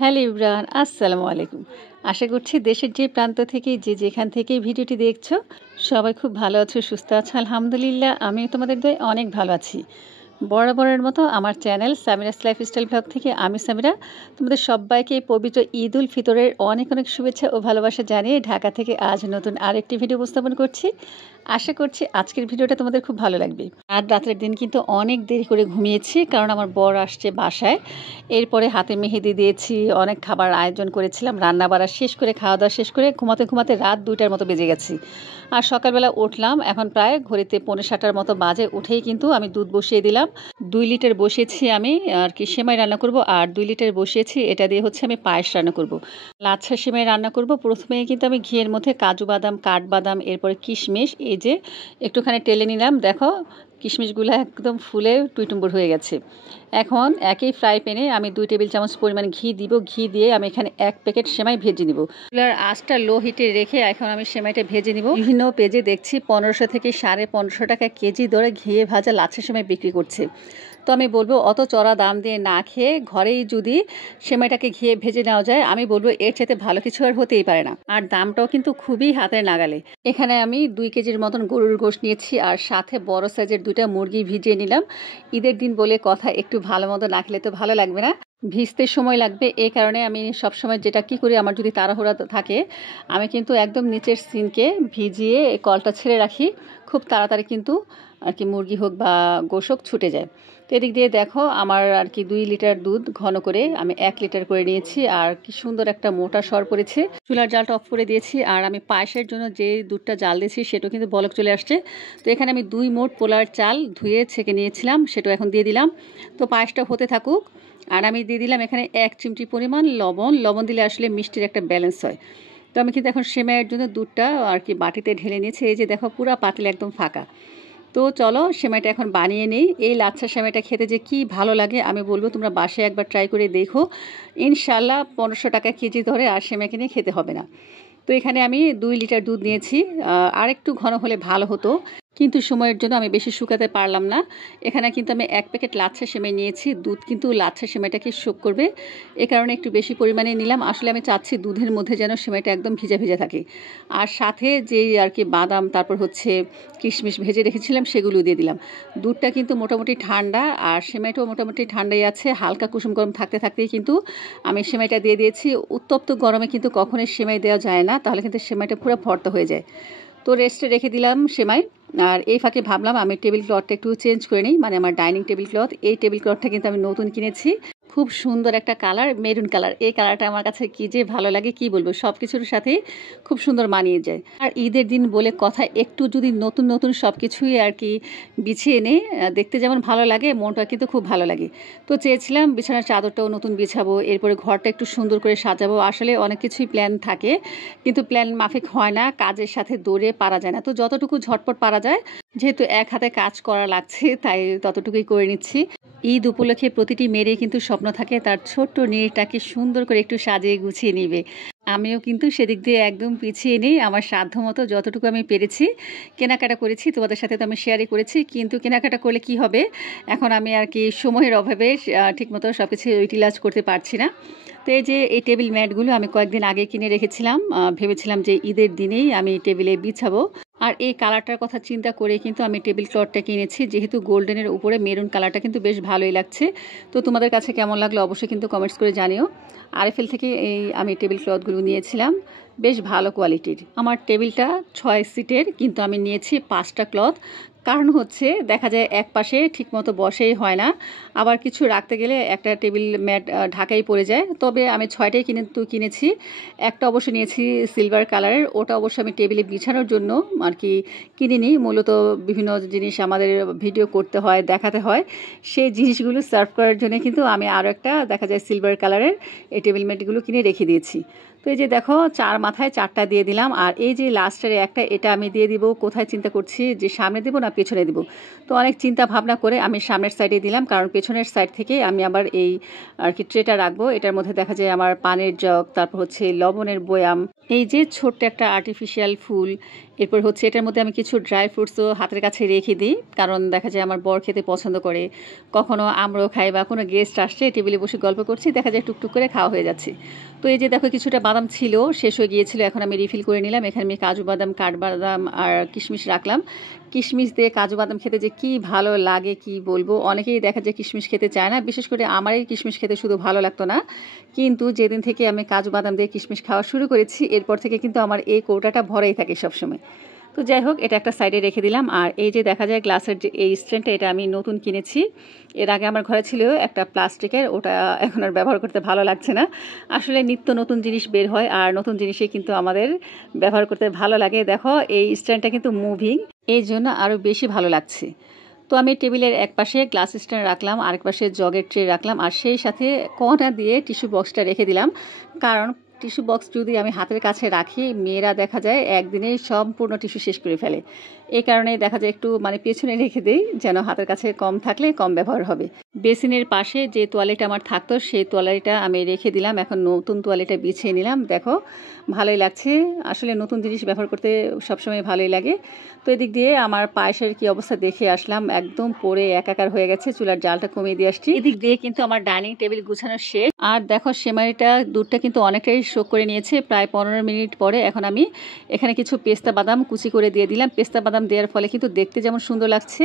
Hello Ibran, আসসালামু আলাইকুম। আশা করছি দেশের যে প্রান্ত থেকে যে যেখান থেকে ভিডিওটি দেখছো সবাই খুব ভালো আছো, সুস্থ আছো। আলহামদুলিল্লাহ, আমিও তোমাদের দয়ে অনেক ভালো আছি। বরাবরের মতো আমার চ্যানেল সামিরাস লাইফস্টাইল ব্লগ থেকে আমি সামিরা তোমাদের সবাইকে পবিত্র ঈদ উল ফিতরের অনেক অনেক শুভেচ্ছা ও ভালোবাসা জানিয়ে ঢাকা থেকে আজ নতুন আরেকটি ভিডিও উপস্থাপন করছি। আশা করছি আজকের ভিডিওটা তোমাদের খুব ভালো লাগবে। আর রাতের দিন কিন্তু অনেক দেরি করে ঘুমিয়েছি, কারণ আমার বর আসছে বাসায়। এরপরে হাতে মেহেদি দিয়েছি, অনেক খাবার আয়োজন করেছিলাম, রান্না বাড়া শেষ করে খাওয়া দাওয়া শেষ করে ঘুমাতে ঘুমাতে রাত 2টার মতো বেজে গেছি। আর সকালবেলা উঠলাম, এখন প্রায় ঘড়িতে 5:45 মতো বাজে। উঠেই কিন্তু আমি দুধ বসিয়ে দিলাম। 2 লিটার বসিয়েছি আমি আর কি সেমাই রান্না করব, আর 2 লিটার বসিয়েছি এটা দিয়ে হচ্ছে আমি পায়েস রান্না করব, লাচ্ছা সেমাই রান্না করব। প্রথমেই কিন্তু আমি ঘিয়ের মধ্যে কাজু বাদাম, কাঠবাদাম, এরপরে কিশমিশ এই যে একটুখানি টেলে নিলাম। দেখো কিশমিশগুলো একদম ফুলে টুইটুম্বুর হয়ে গেছে। এখন একই ফ্রাই প্যানে আমি 2 টেবিল চামচ পরিমাণ ঘি দিব। ঘি দিয়ে আমি এখানে 1 প্যাকেট সেমাই ভেজে নিব। চুলার আঁচটা লো হিটে রেখে এখন আমি সেমাইটা ভেজে নিব। বিভিন্ন পেজে দেখছি 1500 থেকে 1550 টাকা কেজি দরে ঘিয়ে ভাজা লাচ্ছা সেমাই বিক্রি করছে। তো আমি বলবো অত চড়া দাম দিয়ে না খেয়ে ঘরেই যদি সেমাইটাকে ঘিয়ে ভেজে নেওয়া যায়, আমি বলবো এর চাইতে ভালো কিছু আর হতেই পারে না। আর দামটাও কিন্তু খুবই হাতের নাগালে। এখানে আমি 2 কেজির মতন গরুর গোশত নিয়েছি, আর সাথে বড় সাইজের 2টা মুরগি ভিজিয়ে নিলাম। ঈদের দিন বলে কথা, একটু ভালো মতো না খেলে তো ভালো লাগবে না, ভিজতে সময় লাগবে। এই কারণে আমি সবসময় যেটা কি করি, আমার যদি তাড়াহুড়া থাকে, আমি কিন্তু একদম নিচের সিনকে ভিজিয়ে কলটা ছেড়ে রাখি। খুব তাড়াতাড়ি কিন্তু আর কি মুরগি হোক বা গোশ হোক ছুটে যায়। তো এদিক দিয়ে দেখো আমার আর কি 2 লিটার দুধ ঘন করে আমি 1 লিটার করে নিয়েছি, আর কি সুন্দর একটা মোটা সর পড়েছে। চুলার জালটা অফ করে দিয়েছি, আর আমি পায়েসের জন্য যে দুধটা জাল দিয়েছি সেটাও কিন্তু বলক চলে আসছে। তো এখানে আমি 2 মোট পোলার চাল ধুয়ে ছেঁকে নিয়েছিলাম, সেটাও এখন দিয়ে দিলাম। তো পায়েসটা হতে থাকুক। আর আমি দিয়ে দিলাম এখানে 1 চিমটি পরিমাণ লবণ। লবণ দিলে আসলে মিষ্টির একটা ব্যালেন্স হয়। তো আমি কিন্তু এখন সেমাইয়ের জন্য দুধটা আর কি বাটিতে ঢেলে নিয়েছি। এই যে দেখো পুরো পাতিল একদম ফাঁকা। তো চলো সেমাইটা এখন বানিয়ে নেই। এই লাচ্ছা সেমাইটা খেতে যে কি ভালো লাগে, আমি বলবো তোমরা বাসায় একবার ট্রাই করে দেখো। ইনশাল্লাহ 1500 টাকা কেজি ধরে আর সেমাই কিনে খেতে হবে না। তো এখানে আমি 2 লিটার দুধ নিয়েছি। আর একটু ঘন হলে ভালো হতো, কিন্তু সময়ের জন্য আমি বেশি শুকাতে পারলাম না। এখানে কিন্তু আমি 1 প্যাকেট লাচ্ছা সেমাই নিয়েছি। দুধ কিন্তু লাচ্ছা সেমাইটাকে শোক করবে, এ কারণে একটু বেশি পরিমাণে নিলাম। আসলে আমি চাচ্ছি দুধের মধ্যে যেন সেমাইটা একদম ভিজা ভিজা থাকে। আর সাথে যেই আর কি বাদাম, তারপর হচ্ছে কিশমিশ ভেজে রেখেছিলাম, সেগুলো দিয়ে দিলাম। দুধটা কিন্তু মোটামুটি ঠান্ডা, আর সেমাইটাও মোটামুটি ঠান্ডাই আছে। হালকা কুসুম গরম থাকতে থাকতেই কিন্তু আমি সেমাইটা দিয়ে দিয়েছি। উত্তপ্ত গরমে কিন্তু কখনোই সেমাই দেওয়া যায় না, তাহলে কিন্তু সেমাইটা পুরো ভর্তা হয়ে যায়। তো রেস্টে রেখে দিলাম সেমাই। আর এই ফাঁকে ভাবলাম আমি টেবিল ক্লথটা একটু চেঞ্জ করে নিই, মানে আমার ডাইনিং টেবিল ক্লথ। এই টেবিল ক্লথটা কিন্তু আমি নতুন কিনেছি, খুব সুন্দর একটা কালার, মেরুন কালার। এই কালারটা আমার কাছে কি যে ভালো লাগে কি বলবো, সব কিছুর সাথেই খুব সুন্দর মানিয়ে যায়। আর ঈদের দিন বলে কথা, একটু যদি নতুন নতুন সব কিছুই আর কি বিছিয়ে এনে দেখতে যেমন ভালো লাগে, মনটা কিন্তু খুব ভালো লাগে। তো চেয়েছিলাম বিছানার চাদরটাও নতুন বিছাবো, এরপরে ঘরটা একটু সুন্দর করে সাজাবো। আসলে অনেক কিছুই প্ল্যান থাকে, কিন্তু প্ল্যান মাফিক হয় না, কাজের সাথে দৌড়ে পারা যায় না। তো যতটুকু ঝটপট পারা যায়, যেহেতু এক হাতে কাজ করা লাগছে, তাই ততটুকুই করে নিচ্ছি। ঈদ উপলক্ষে প্রতিটি মেয়েরই কিন্তু স্বপ্ন থাকে তার ছোট্ট নিজটাকে সুন্দর করে একটু সাজিয়ে গুছিয়ে নিবে। আমিও কিন্তু সেদিক দিয়ে একদম পিছিয়ে নেই। আমার সাধ্য মতো যতটুকু আমি পেরেছি কেনাকাটা করেছি, তোমাদের সাথে তো আমি শেয়ারই করেছি। কিন্তু কেনাকাটা করলে কি হবে, এখন আমি আর কি সময়ের অভাবে ঠিকমতো সব কিছু ইউটিলাইজ করতে পারছি না। তো এই যে এই টেবিল ম্যাটগুলো আমি কয়েকদিন আগে কিনে রেখেছিলাম, ভেবেছিলাম যে ঈদের দিনেই আমি টেবিলে বিছাবো। আর এই কালারটার কথা চিন্তা করে কিন্তু আমি টেবিল ক্লথটা কিনেছি, যেহেতু গোল্ডেনের উপরে মেরুন কালারটা কিন্তু বেশ ভালোই লাগছে। তো তোমাদের কাছে কেমন লাগলো অবশ্যই কিন্তু কমেন্টস করে জানিও। আরএফএল থেকে এই আমি টেবিল ক্লথগুলো নিয়েছিলাম, বেশ ভালো কোয়ালিটির। আমার টেবিলটা 6 সিটের, কিন্তু আমি নিয়েছি 5টা ক্লথ। কারণ হচ্ছে দেখা যায় এক পাশে ঠিকমতো বসেই হয় না, আবার কিছু রাখতে গেলে একটা টেবিল ম্যাট ঢাকাই পড়ে যায়। তবে আমি 6টাই কিনেছি। একটা অবশ্য নিয়েছি সিলভার কালারের, ওটা অবশ্য আমি টেবিলে বিছানোর জন্য আর কি কিনিনি। মূলত বিভিন্ন জিনিস আমাদের ভিডিও করতে হয়, দেখাতে হয়, সেই জিনিসগুলো সার্ভ করার জন্য কিন্তু আমি আরও একটা দেখা যায় সিলভার কালারের এই টেবিল ম্যাটগুলো কিনে রেখে দিয়েছি। তো এই যে দেখো 4 মাথায় 4টা দিয়ে দিলাম, আর এই যে লাস্টের একটা এটা আমি দিয়ে দিব কোথায় চিন্তা করছি যে সামনে দেবো না পেছনে দেবো। তো অনেক চিন্তা ভাবনা করে আমি সামনের সাইডে দিলাম, কারণ পেছনের সাইড থেকে আমি আবার এই আর কি ট্রেটা রাখবো। এটার মধ্যে দেখা যায় আমার পানের জগ, তারপর হচ্ছে লবণের বয়াম, এই যে ছোট্ট একটা আর্টিফিশিয়াল ফুল, এরপর হচ্ছে এটার মধ্যে আমি কিছু ড্রাই ফ্রুটসও হাতের কাছে রেখে দিই, কারণ দেখা যায় আমার বর খেতে পছন্দ করে। কখনো আমরাও খাই বা কোনো গেস্ট আসছে টেবিলে বসে গল্প করছি, দেখা যায় টুকটুক করে খাওয়া হয়ে যাচ্ছে। তো এই যে দেখো কিছুটা বাদাম ছিল, শেষ হয়ে গিয়েছিল, এখন আমি রিফিল করে নিলাম। এখানে আমি কাজু বাদাম, কাঠবাদাম আর কিশমিশ রাখলাম। কিশমিশ দিয়ে কাজু বাদাম খেতে যে কি ভালো লাগে কি বলবো। অনেকেই দেখা যায় কিশমিশ খেতে চায় না, বিশেষ করে আমারই কিশমিশ খেতে শুধু ভালো লাগতো না, কিন্তু যেদিন থেকে আমি কাজু বাদাম দিয়ে কিশমিশ খাওয়া শুরু করেছি এরপর থেকে কিন্তু আমার এই কৌটাটা ভরেই থাকে সবসময়। তো যাই হোক, এটা একটা সাইডে রেখে দিলাম। আর এই যে দেখা যায় গ্লাসের যে এই স্ট্যান্ডটা, এটা আমি নতুন কিনেছি। এর আগে আমার ঘরে ছিল একটা প্লাস্টিকের, ওটা এখন আর ব্যবহার করতে ভালো লাগছে না। আসলে নিত্য নতুন জিনিস বের হয়, আর নতুন জিনিসে কিন্তু আমাদের ব্যবহার করতে ভালো লাগে। দেখো এই স্ট্যান্ডটা কিন্তু মুভিং, এই জন্য আরও বেশি ভালো লাগছে। তো আমি টেবিলের এক পাশে গ্লাস স্ট্যান্ড রাখলাম, আরেক পাশে জগের ট্রে রাখলাম, আর সেই সাথে কোণা দিয়ে টিস্যু বক্সটা রেখে দিলাম। কারণ টিস্যু বক্স যদি আমি হাতের কাছে রাখি, মেয়েরা দেখা যায় একদিনেই সম্পূর্ণ টিস্যু শেষ করে ফেলে। এই কারণে দেখা যায় একটু মানে পেছনে রেখে দিই, যেন হাতের কাছে কম থাকলে কম ব্যবহার হবে। বেসিনের পাশে যে তোয়ালেটা আমার থাকতো সেই তোয়ালেটা আমি রেখে দিলাম, এখন নতুন তোয়ালেটা বিছিয়ে নিলাম। দেখো ভালোই লাগছে, আসলে নতুন জিনিস ব্যবহার করতে সবসময় ভালোই লাগে। তো এদিক দিয়ে আমার পায়েসের কি অবস্থা দেখে আসলাম, একদম পরে একাকার হয়ে গেছে, চুলার জালটা কমিয়ে দিয়ে আসছি। এদিক দিয়ে কিন্তু আমার ডাইনিং টেবিল গুছানো শেষ। আর দেখো সেমাইটা দুধটা কিন্তু অনেকটাই শোক করে নিয়েছে, প্রায় 15 মিনিট পরে এখন আমি এখানে কিছু পেস্তা বাদাম কুচি করে দিয়ে দিলাম। পেস্তা বাদাম দেওয়ার ফলে কিন্তু দেখতে যেমন সুন্দর লাগছে,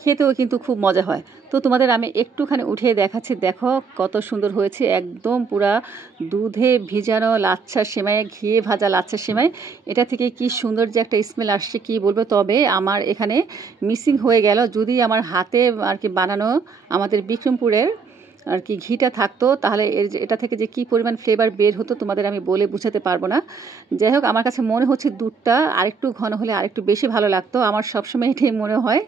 খেতেও কিন্তু খুব মজা হয়। তো তোমাদের আমি একটুখানি উঠিয়ে দেখাচ্ছি, দেখো কত সুন্দর হয়েছে, একদম পুরা দুধে ভিজানো লাচ্ছা সেমাই, ঘিয়ে ভাজা লাচ্ছা সেমাই। এটা থেকে কি সুন্দর যে একটা স্মেল আসছে কি বলবো। তবে আমার এখানে মিসিং হয়ে গেল, যদি আমার হাতে আর কি বানানো আমাদের বিক্রমপুরের আর কি ঘিটা থাকতো, তাহলে এটা থেকে যে কি পরিমাণ ফ্লেভার বের হতো তোমাদের আমি বলে বুঝাতে পারবো না। যাই হোক, আমার কাছে মনে হচ্ছে দুধটা আরেকটু ঘন হলে আরেকটু বেশি ভালো লাগতো। আমার সবসময় এটাই মনে হয়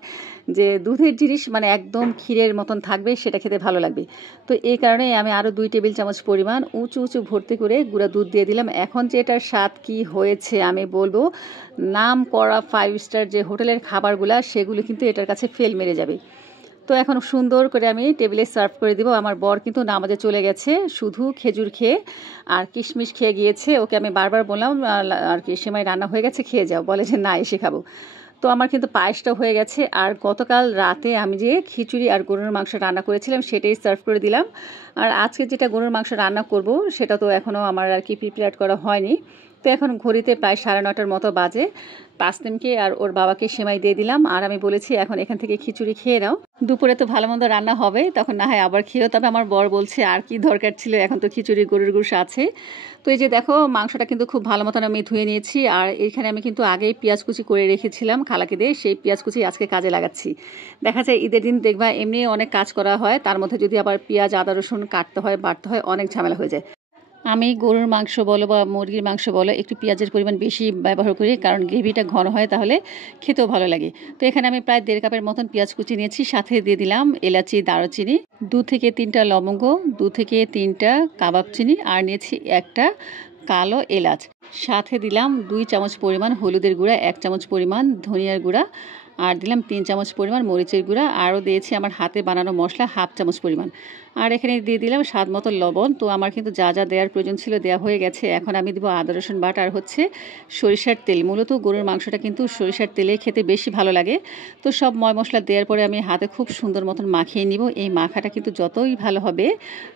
যে দুধের জিনিস মানে একদম ক্ষীরের মতন থাকবে, সেটা খেতে ভালো লাগবে। তো এই কারণে আমি আরও 2 টেবিল চামচ পরিমাণ উঁচু উঁচু ভর্তি করে গুঁড়া দুধ দিয়ে দিলাম। এখন যে এটার স্বাদ কি হয়েছে আমি বলবো, নাম করা 5 স্টার যে হোটেলের খাবারগুলো সেগুলো কিন্তু এটার কাছে ফেল মেরে যাবে। তো এখন সুন্দর করে আমি টেবিলে সার্ভ করে দিব। আমার বর কিন্তু নামাজে চলে গেছে, শুধু খেজুর খেয়ে আর কিশমিশ খেয়ে গিয়েছে। ওকে আমি বারবার বললাম আর কি সেমাই রান্না হয়ে গেছে, খেয়ে যাও, বলে যে না এসে খাবো। তো আমার কিন্তু পায়েসটা হয়ে গেছে। আর গতকাল রাতে আমি যে খিচুড়ি আর গরুর মাংস রান্না করেছিলাম সেটাই সার্ভ করে দিলাম। আর আজকে যেটা গরুর মাংস রান্না করব সেটা তো এখনও আমার আর কি প্রিপেয়ার করা হয়নি। তো এখন ঘড়িতে প্রায় 9:30টার মতো বাজে। তাসনিমকে আর ওর বাবাকে সেমাই দিয়ে দিলাম, আর আমি বলেছি এখন এখান থেকে খিচুড়ি খেয়ে নাও, দুপুরে তো ভালো মন্দ রান্না হবে, তখন না হয় আবার খেয়েও। তবে আমার বর বলছে আর কি দরকার ছিল, এখন তো খিচুড়ি গরুর গোশ আছে। তো এই যে দেখো মাংসটা কিন্তু খুব ভালো মতন আমি ধুয়ে নিয়েছি। আর এখানে আমি কিন্তু আগেই পেঁয়াজ কুচি করে রেখেছিলাম খালাকে দিয়ে, সেই পেঁয়াজ কুচি আজকে কাজে লাগাচ্ছি। দেখা যায় ঈদের দিন দেখবা এমনি অনেক কাজ করা হয়, তার মধ্যে যদি আবার পেঁয়াজ আদা রসুন কাটতে হয় বাটতে হয়, অনেক ঝামেলা হয়ে যায়। আমি গরুর মাংস বলো বা মুরগির মাংস বলো একটু পেঁয়াজের পরিমাণ বেশি ব্যবহার করি, কারণ গ্রেভিটা ঘন হয়, তাহলে খেতেও ভালো লাগে। তো এখানে আমি প্রায় 1.5 কাপের মতন পেঁয়াজ কুচি নিয়েছি, সাথে দিয়ে দিলাম এলাচি, দারুচিনি, 2 থেকে 3টা লবঙ্গ, 2 থেকে 3টা কাবাব চিনি, আর নিয়েছি একটা কালো এলাচ। সাথে দিলাম 2 চামচ পরিমাণ হলুদের গুঁড়া, 1 চামচ পরিমাণ ধনিয়ার গুঁড়া, আর দিলাম 3 চামচ পরিমাণ মরিচের গুঁড়া, আরও দিয়েছি আমার হাতে বানানো মশলা 1/2 চামচ পরিমাণ। আর এখানে দিয়ে দিলাম স্বাদ মতো লবণ। তো আমার কিন্তু যা যা দেওয়ার প্রয়োজন ছিল দেওয়া হয়ে গেছে। এখন আমি দেবো আদা রসুন বাটা আর হচ্ছে সরিষার তেল। মূলত গরুর মাংসটা কিন্তু সরিষার তেলে খেতে বেশি ভালো লাগে। তো সব ময় মশলা দেওয়ার পরে আমি হাতে খুব সুন্দর মতন মাখিয়ে নিব। এই মাখাটা কিন্তু যতই ভালো হবে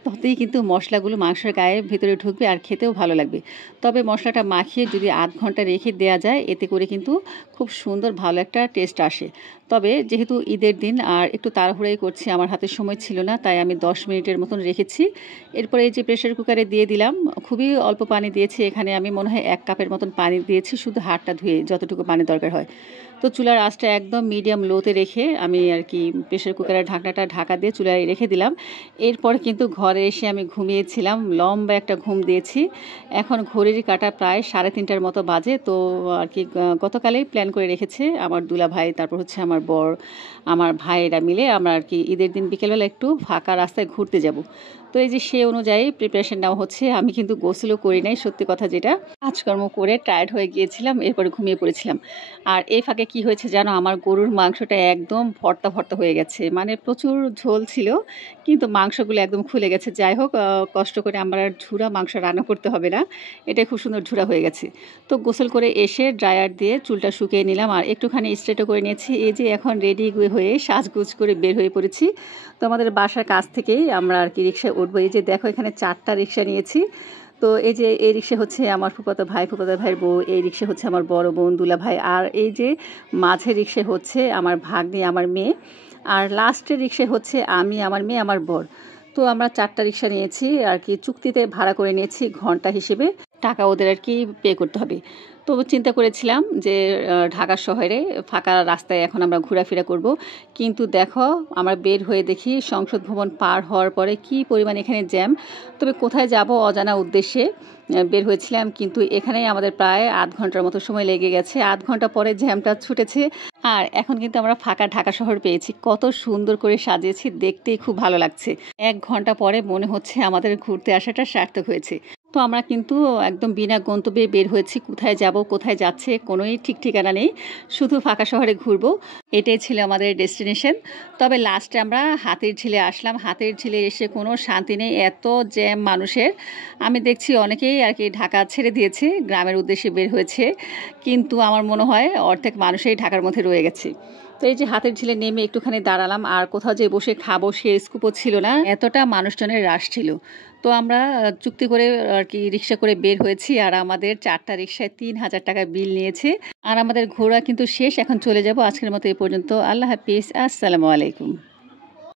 ততই কিন্তু মশলাগুলো মাংসের গায়ে ভিতরে ঢুকবে আর খেতেও ভালো লাগবে। তবে মশলাটা মাখিয়ে যদি আধ ঘন্টা রেখে দেওয়া যায়, এতে করে কিন্তু খুব সুন্দর ভালো একটা টেস্ট আসে। তবে যেহেতু ঈদের দিন আর একটু তাড়াহুড়াই করছি, আমার হাতে সময় ছিল না, তাই আমি 10 মিনিটের মতন রেখেছি। এরপরে এই যে প্রেসার কুকারে দিয়ে দিলাম, খুবই অল্প পানি দিয়েছি। এখানে আমি মনে হয় 1 কাপের মতন পানি দিয়েছি, শুধু হাতটা ধুয়ে যতটুকু পানি দরকার হয়। তো চুলার আঁচটা একদম মিডিয়াম লোতে রেখে আমি আর কি প্রেসার কুকারের ঢাকনাটা ঢাকা দিয়ে চুলায় রেখে দিলাম। এরপর কিন্তু ঘরে এসে আমি ঘুমিয়েছিলাম, লম্বা একটা ঘুম দিয়েছি। এখন ঘড়ির কাঁটা প্রায় 3:30টার মতো বাজে। তো আর কি গতকালেই প্ল্যান করে রেখেছে আমার দুলা ভাই, তারপর হচ্ছে আমার বর, আমার ভাইয়েরা মিলে আমরা আর কি ঈদের দিন বিকেলবেলা একটু ফাঁকা রাস্তায় ঘুরতে যাব। তো এই যে সে অনুযায়ী প্রিপারেশন নেওয়া হচ্ছে। আমি কিন্তু গোসলও করি নাই, সত্যি কথা যেটা। কাজকর্ম করে টায়ার্ড হয়ে গিয়েছিলাম, এরপরে ঘুমিয়ে পড়েছিলাম। আর এই ফাঁকে কি হয়েছে জানো, আমার গরুর মাংসটা একদম ভর্তা ভর্তা হয়ে গেছে, মানে প্রচুর ঝোল ছিল কিন্তু মাংসগুলো একদম খুলে গেছে। যাই হোক, কষ্ট করে আমার আর ঝুরা মাংস রান্না করতে হবে না, এটা খুব সুন্দর ঝুরা হয়ে গেছে। তো গোসল করে এসে ড্রায়ার দিয়ে চুলটা শুকিয়ে নিলাম আর একটুখানি স্ট্রেটও করে নিয়েছি। এই যে এখন রেডি হয়ে সাজগুজ করে বের হয়ে পড়েছি। তো আমাদের বাসার কাছ থেকেই আমরা আর কি রিক্সায় উঠবো। এই যে দেখো এখানে 4টা রিক্সা নিয়েছি। তো এই যে এই রিক্সা হচ্ছে আমার ফুফাতো ভাইয়ের বউ, এই রিক্সা হচ্ছে আমার বড় বোন দুলা ভাই, আর এই যে মাঝের রিক্সা হচ্ছে আমার ভাগ্নি আমার মেয়ে, আর লাস্টের রিক্সা হচ্ছে আমি, আমার মেয়ে, আমার বর। তো আমরা 4টা রিক্সা নিয়েছি আর কি, চুক্তিতে ভাড়া করে নিয়েছি, ঘন্টা হিসেবে টাকা ওদের আর কি পে করতে হবে। তো চিন্তা করেছিলাম যে ঢাকা শহরে ফাঁকা রাস্তায় এখন আমরা ঘোরাফেরা করব, কিন্তু দেখো আমরা বের হয়ে দেখি সংসদ ভবন পার হওয়ার পরে কি পরিমাণ এখানে জ্যাম। তবে কোথায় যাব অজানা উদ্দেশ্যে বের হয়েছিলাম, কিন্তু এখানেই আমাদের প্রায় আধ ঘন্টার মতো সময় লেগে গেছে। আধ ঘন্টা পরে জ্যামটা ছুটেছে আর এখন কিন্তু আমরা ফাঁকা ঢাকা শহর পেয়েছি। কত সুন্দর করে সাজিয়েছি, দেখতেই খুব ভালো লাগছে। 1 ঘন্টা পরে মনে হচ্ছে আমাদের ঘুরতে আসাটা সার্থক হয়েছে। তো আমরা কিন্তু একদম বিনা গন্তব্যে বের হয়েছি, কোথায় যাব কোথায় যাচ্ছে কোনোই ঠিক ঠিকানা নেই, শুধু ফাঁকা শহরে ঘুরবো, এটাই ছিল আমাদের ডেস্টিনেশন। তবে লাস্টে আমরা হাতির ঝিলে আসলাম। হাতির ঝিলে এসে কোনো শান্তি নেই, এত জ্যাম মানুষের। আমি দেখছি অনেকেই আর কি ঢাকা ছেড়ে দিয়েছে, গ্রামের উদ্দেশ্যে বের হয়েছে, কিন্তু আমার মনে হয় অর্ধেক মানুষই ঢাকার মধ্যে রয়ে গেছে। তো এই যে হাতের ঝিলে নেমে একটুখানি দাঁড়ালাম, আর কোথাও যে বসে খাবো সে স্কুপও ছিল না, এতটা মানুষজনের রাশ ছিল। তো আমরা চুক্তি করে আর কি রিক্সা করে বের হয়েছি, আর আমাদের 4টা রিক্সায় 3000 টাকা বিল নিয়েছে। আর আমাদের ঘোরা কিন্তু শেষ, এখন চলে যাব। আজকের মতো এ পর্যন্ত। আল্লাহ হাফিজ, আসসালামু আলাইকুম।